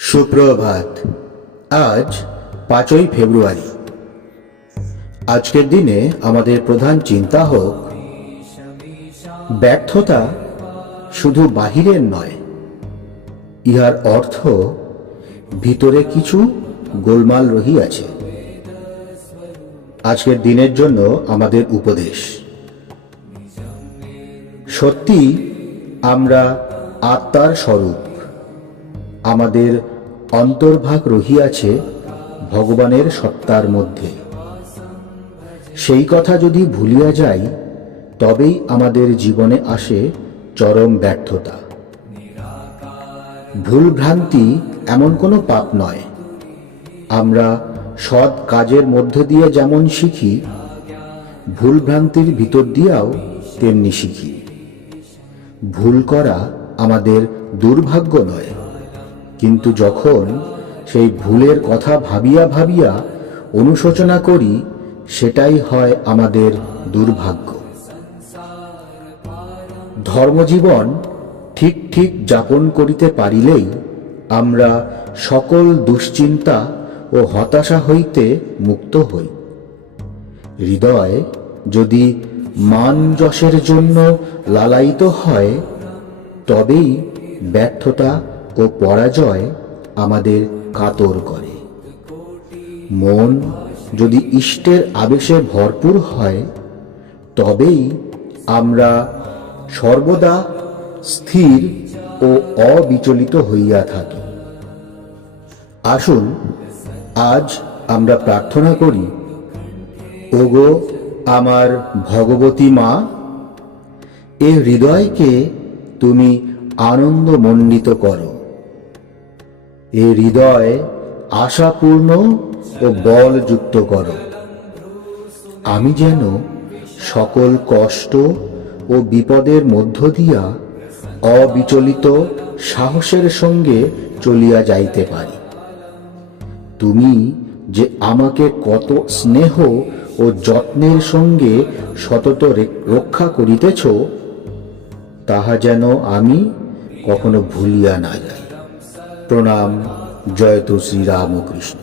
সুপ্রভাত। আজ 5ই ফেব্রুয়ারি। আজকের দিনে আমাদের প্রধান চিন্তা হোক, ব্যর্থতা শুধু বাহিরের নয়, ইহার অর্থ ভিতরে কিছু গোলমাল রহিয়াছে। আজকের দিনের জন্য আমাদের উপদেশ, সত্যি আমরা আত্মার স্বরূপ। আমাদের অন্তর্ভাগ রহিয়াছে ভগবানের সত্তার মধ্যে। সেই কথা যদি ভুলিয়া যাই, তবেই আমাদের জীবনে আসে চরম ব্যর্থতা। ভুলভ্রান্তি এমন কোনো পাপ নয়। আমরা সৎ কাজের মধ্য দিয়ে যেমন শিখি, ভুলভ্রান্তির ভিতর দিয়েও তেমনি শিখি। ভুল করা আমাদের দুর্ভাগ্য নয়, কিন্তু যখন সেই ভুলের কথা ভাবিয়া ভাবিয়া অনুশোচনা করি, সেটাই হয় আমাদের দুর্ভাগ্য। ধর্মজীবন ঠিক ঠিক যাপন করিতে পারিলেই আমরা সকল দুশ্চিন্তা ও হতাশা হইতে মুক্ত হই। হৃদয় যদি মান যশের জন্য লালায়িত হয়, তবেই ব্যর্থতা ও পরাজয় আমাদের কাতর করে। মন যদি ইষ্টের আবেশে ভরপুর হয়, তবেই আমরা সর্বদা স্থির ও অবিচলিত হইয়া থাকি। আসুন আজ আমরা প্রার্থনা করি, ওগো আমার ভগবতী মা, এ হৃদয়কে তুমি আনন্দমণ্ডিত করো। এ হৃদয় আশাপূর্ণ ও বলযুক্ত করো। আমি যেন সকল কষ্ট ও বিপদের মধ্য দিয়া অবিচলিত সাহসের সঙ্গে চলিয়া যাইতে পারি। তুমি যে আমাকে কত স্নেহ ও যত্নের সঙ্গে সতত রক্ষা করিতেছ, তাহা যেন আমি কখনো ভুলিয়া না যাই। প্রণাম। জয়তু শ্রীরামকৃষ্ণ।